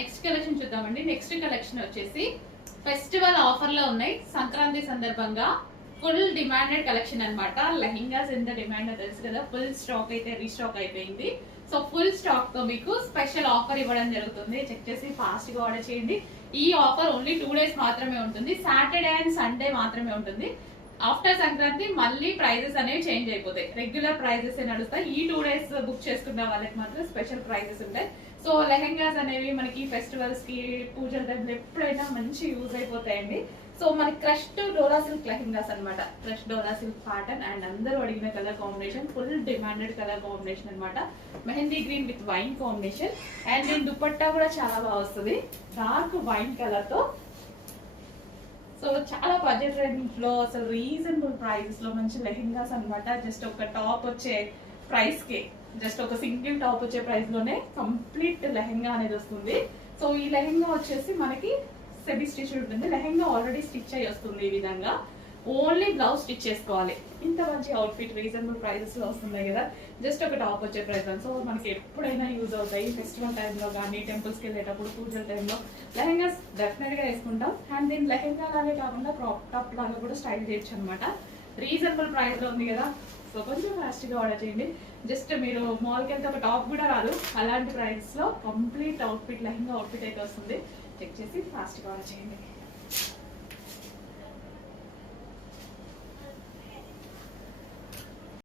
Next collection చూద్దామండి. Next collection వచ్చేసి festival offer లో ఉన్నాయి. సంక్రాంతి సందర్భంగా ఫుల్ డిమాండెడ్ కలెక్షన్ అన్నమాట. లెహంగాస్ ఎంత డిమాండ్ తెలుసు కదా, ఫుల్ స్టాక్ అయితే రీస్టాక్ అయిపోయింది. సో ఫుల్ స్టాక్ తో మీకు స్పెషల్ ఆఫర్ ఇవ్వడం జరుగుతుంది. చెక్ చేసి ఫాస్ట్ గా ఆర్డర్ చేయండి. ఈ ఆఫర్ ఓన్లీ 2 days మాత్రమే ఉంటుంది. సాటర్డే అండ్ సండే మాత్రమే ఉంటుంది. ఆఫ్టర్ సంక్రాంతి మళ్ళీ ప్రైజెస్ అనేవి చేంజ్ అయిపోతాయి. రెగ్యులర్ ప్రైజెస్ నడుస్తాయి. ఈ 2 days బుక్ చేసుకున్న వాళ్ళకి మాత్రం స్పెషల్ ప్రైజెస్ ఉంటాయి. సో లెహెంగాస్ అనేవి మనకి ఫెస్టివల్స్ కి, పూజల టైంలో ఎప్పుడైనా మంచి యూజ్ అయిపోతాయండి. సో మనకి క్రష్డ్ డోలా సిల్క్ లెహెంగాస్ అనమాట. Crush Dola silk pattern and అందరూ అడిగిన colour combination, full demanded colour combination అనమాట. Mehndi green with wine combination and దీని దుపట్టా కూడా చాలా బాగా వస్తుంది, డార్క్ వైన్ కలర్ తో. సో చాలా బడ్జెట్ రేంజ్ లో, అసలు రీజనబుల్ ప్రైజెస్ లో మంచి లెహెంగాస్ అనమాట. జస్ట్ ఒక టాప్ వచ్చే ప్రైస్ కి, జస్ట్ ఒక సింగిల్ టాప్ వచ్చే ప్రైస్ లోనే కంప్లీట్ లెహెంగా అనేది వస్తుంది. సో ఈ లెహెంగా వచ్చేసి మనకి సెమీ స్టిచ్ ఉంటుంది. లెహెంగా ఆల్రెడీ స్టిచ్ అయ్యి వస్తుంది. ఈ విధంగా ఓన్లీ బ్లౌజ్ స్టిచ్ చేసుకోవాలి. ఇంత మంచి అవుట్ఫిట్ రీజనబుల్ ప్రైజెస్ లో వస్తున్నాయి కదా, జస్ట్ ఒక టాప్ వచ్చే ప్రైస్. సో మనకి ఎప్పుడైనా యూజ్ అవుతాయి. ఫెస్టివల్ టైంలో కానీ, టెంపుల్స్కి వెళ్ళేటప్పుడు, పూజల టైంలో లెహెంగాస్ డెఫినెట్ గా వేసుకుంటాం. అండ్ దీని లెహెంగా లాగే కాకుండా క్రాప్ టాప్ లాగా కూడా స్టైల్ చేయొచ్చు అనమాట. రీజనబుల్ ప్రైస్ లో ఉంది కదా, సో కొంచెం ఫాస్ట్ గా ఆర్డర్ చేయండి. జస్ట్ మీరు మాల్కి వెళ్తే ఒక టాప్ కూడా రాదు, అలాంటి ప్రైస్ లో కంప్లీట్ అవుట్ఫిట్, లెహెంగా అవుట్ఫిట్ అయితే వస్తుంది. చెక్ చేసి ఫాస్ట్ గా ఆర్డర్ చేయండి.